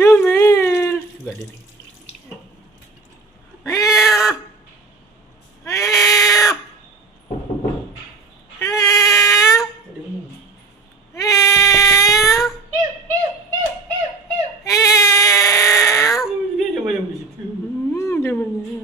Comel. Juga dia ni. Dia macam begitu. Dia macam.